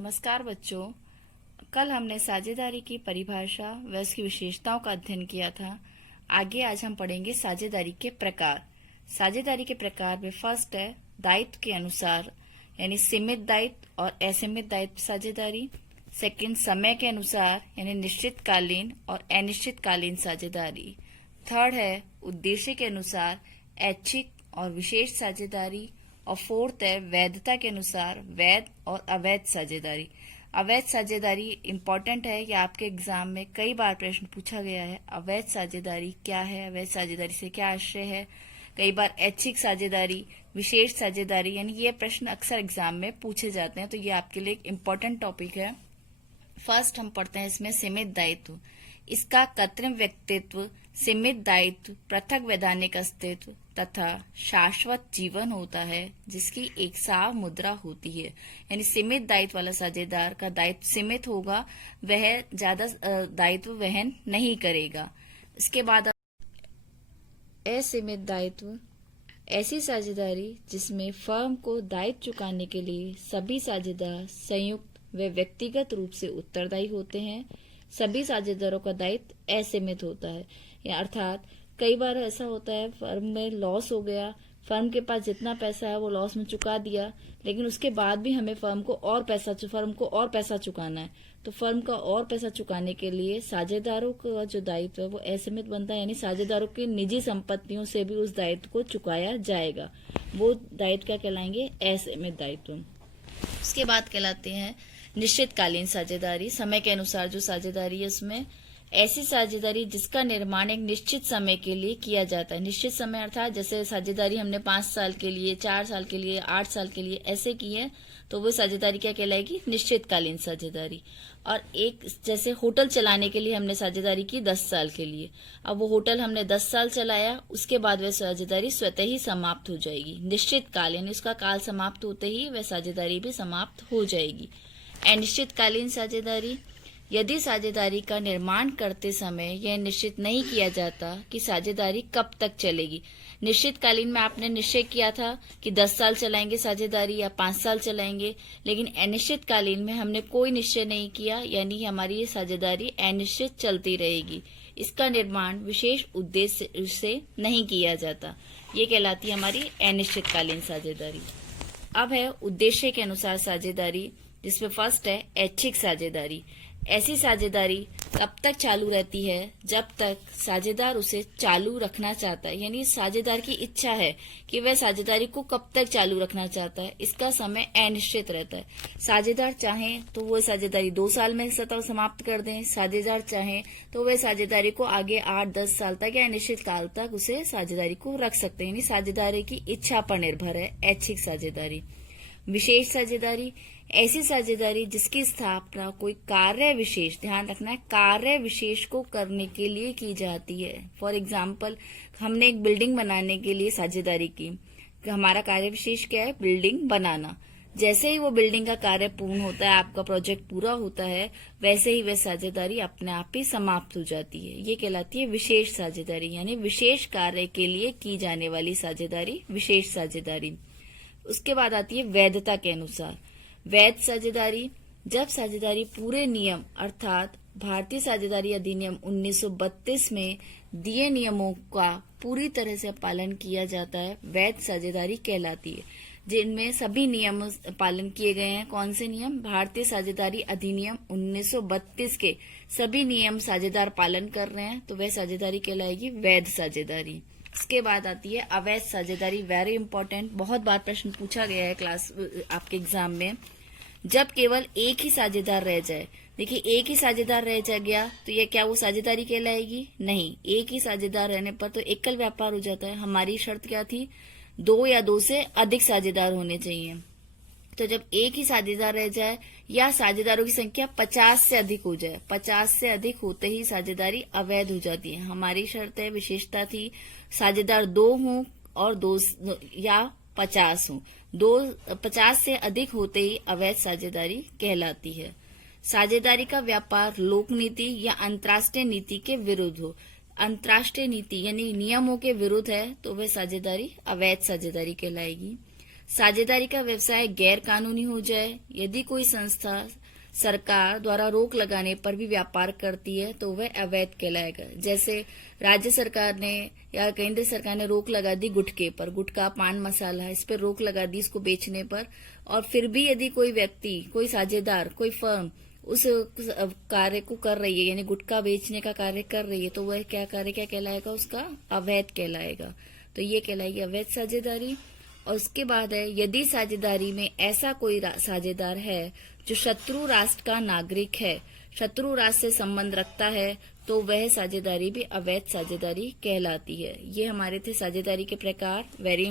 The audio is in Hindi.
नमस्कार बच्चों। कल हमने साझेदारी की परिभाषा व उसकी विशेषताओं का अध्ययन किया था। आगे आज हम पढ़ेंगे साझेदारी के प्रकार। साझेदारी के प्रकार में फर्स्ट है दायित्व के अनुसार, यानी सीमित दायित्व और असीमित दायित्व साझेदारी। सेकंड समय के अनुसार, यानी निश्चितकालीन और अनिश्चितकालीन साझेदारी। थर्ड है उद्देश्य के अनुसार, ऐच्छिक और विशेष साझेदारी। और फोर्थ है वैधता के अनुसार, वैध और अवैध साझेदारी। अवैध साझेदारी इंपॉर्टेंट है, ये आपके एग्जाम में कई बार प्रश्न पूछा गया है। अवैध साझेदारी क्या है, अवैध साझेदारी से क्या आशय है। कई बार ऐच्छिक साझेदारी, विशेष साझेदारी, यानी ये प्रश्न अक्सर एग्जाम में पूछे जाते हैं, तो ये आपके लिए एक इम्पोर्टेंट टॉपिक है। फर्स्ट हम पढ़ते हैं इसमें सीमित दायित्व। इसका कृत्रिम व्यक्तित्व, सीमित दायित्व, पृथक वैधानिक अस्तित्व तथा शाश्वत जीवन होता है, जिसकी एक साफ मुद्रा होती है। यानी सीमित दायित्व वाला साझेदार का दायित्व सीमित होगा, वह ज्यादा दायित्व वहन नहीं करेगा। इसके बाद असीमित दायित्व, ऐसी साझेदारी जिसमें फर्म को दायित्व चुकाने के लिए सभी साझेदार संयुक्त व व्यक्तिगत रूप से उत्तरदायी होते हैं। सभी साझेदारों का दायित्व असीमित होता है, या अर्थात कई बार ऐसा होता है फर्म में लॉस हो गया, फर्म के पास जितना पैसा है वो लॉस में चुका दिया, लेकिन उसके बाद भी हमें फर्म को और पैसा चुकाना है। तो फर्म का और पैसा चुकाने के लिए साझेदारों का जो दायित्व है वो असीमित बनता है, यानी साझेदारों की निजी संपत्तियों से भी उस दायित्व को चुकाया जाएगा। वो दायित्व क्या कहलाएंगे? असीमित दायित्व। उसके बाद कहलाते हैं निश्चितकालीन साझेदारी। समय के अनुसार जो साझेदारी है उसमें ऐसी साझेदारी जिसका निर्माण एक निश्चित समय के लिए किया जाता है। निश्चित समय अर्थात जैसे साझेदारी हमने 5 साल के लिए, 4 साल के लिए, 8 साल के लिए ऐसे की है, तो वो साझेदारी क्या कहलाएगी? निश्चितकालीन साझेदारी। और एक जैसे होटल चलाने के लिए हमने साझेदारी की 10 साल के लिए, अब वो होटल हमने 10 साल चलाया, उसके बाद वह साझेदारी स्वतः ही समाप्त हो जाएगी। निश्चित काल यानी उसका काल समाप्त होते ही वह साझेदारी भी समाप्त हो जाएगी। अनिश्चितकालीन साझेदारी, यदि साझेदारी का निर्माण करते समय यह निश्चित नहीं किया जाता कि साझेदारी कब तक चलेगी। निश्चितकालीन में आपने निश्चय किया था कि 10 साल चलाएंगे साझेदारी या 5 साल चलाएंगे, लेकिन अनिश्चितकालीन में हमने कोई निश्चय नहीं किया, यानी हमारी ये साझेदारी अनिश्चित चलती रहेगी। इसका निर्माण विशेष उद्देश्य से नहीं किया जाता, ये कहलाती है हमारी अनिश्चितकालीन साझेदारी। अब है उद्देश्य के अनुसार साझेदारी, जिसमें फर्स्ट है ऐच्छिक साझेदारी। ऐसी साझेदारी तब तक चालू रहती है जब तक साझेदार उसे चालू रखना चाहता है, यानी साझेदार की इच्छा है कि वह साझेदारी को कब तक चालू रखना चाहता है। इसका समय अनिश्चित रहता है। साझेदार चाहे तो वो साझेदारी 2 साल में समाप्त कर दें, साझेदार चाहे तो वह साझेदारी को आगे 8-10 साल तक या अनिश्चित काल तक उसे साझेदारी को रख सकते हैं, यानी साझेदारी की इच्छा पर निर्भर है ऐच्छिक साझेदारी। विशेष साझेदारी, ऐसी साझेदारी जिसकी स्थापना कोई कार्य विशेष, ध्यान रखना है, कार्य विशेष को करने के लिए की जाती है। फॉर एग्जाम्पल, हमने एक बिल्डिंग बनाने के लिए साझेदारी की, हमारा कार्य विशेष क्या है? बिल्डिंग बनाना। जैसे ही वो बिल्डिंग का कार्य पूर्ण होता है, आपका प्रोजेक्ट पूरा होता है, वैसे ही वह साझेदारी अपने आप ही समाप्त हो जाती है। ये कहलाती है विशेष साझेदारी, यानी विशेष कार्य के लिए की जाने वाली साझेदारी विशेष साझेदारी। उसके बाद आती है वैधता के अनुसार। वैध साझेदारी, जब साझेदारी पूरे नियम अर्थात भारतीय साझेदारी अधिनियम 1932 में दिए नियमों का पूरी तरह से पालन किया जाता है, वैध साझेदारी कहलाती है। जिनमें सभी नियम पालन किए गए हैं। कौन से नियम? भारतीय साझेदारी अधिनियम 1932 के सभी नियम साझेदार पालन कर रहे हैं, तो वह साझेदारी कहलाएगी वैध साझेदारी। इसके बाद आती है अवैध साझेदारी, वेरी इंपॉर्टेंट, बहुत बार प्रश्न पूछा गया है क्लास आपके एग्जाम में। जब केवल एक ही साझेदार रह जाए, देखिए एक ही साझेदार रह जा गया तो ये क्या वो साझेदारी कहलाएगी? नहीं, एक ही साझेदार रहने पर तो एकल व्यापार हो जाता है। हमारी शर्त क्या थी? 2 या 2 से अधिक साझेदार होने चाहिए। तो जब एक ही साझेदार रह जाए या साझेदारों की संख्या 50 से अधिक हो जाए, 50 से अधिक होते ही साझेदारी अवैध हो जाती है। हमारी शर्त है, विशेषता थी, साझेदार 2 हों और 2 या 50 हों, 50 से अधिक होते ही अवैध साझेदारी कहलाती है। साझेदारी का व्यापार लोक नीति या अंतर्राष्ट्रीय नीति के विरुद्ध हो, अंतर्राष्ट्रीय नीति यानी नियमों के विरुद्ध है, तो वह साझेदारी अवैध साझेदारी कहलाएगी। साझेदारी का व्यवसाय गैर कानूनी हो जाए। यदि कोई संस्था सरकार द्वारा रोक लगाने पर भी व्यापार करती है तो वह अवैध कहलाएगा। जैसे राज्य सरकार ने या केंद्र सरकार ने रोक लगा दी गुटखे पर, गुटखा पान मसाला इस पर रोक लगा दी इसको बेचने पर, और फिर भी यदि कोई व्यक्ति, कोई साझेदार, कोई फर्म उस कार्य को कर रही है, यानी गुटखा बेचने का कार्य कर रही है, तो वह क्या कार्य क्या कहलाएगा, उसका अवैध कहलाएगा। तो ये कहलाएगी अवैध साझेदारी। और उसके बाद है, यदि साझेदारी में ऐसा कोई साझेदार है जो शत्रु राष्ट्र का नागरिक है, शत्रु राष्ट्र से संबंध रखता है, तो वह साझेदारी भी अवैध साझेदारी कहलाती है। ये हमारे थे साझेदारी के प्रकार। वेरी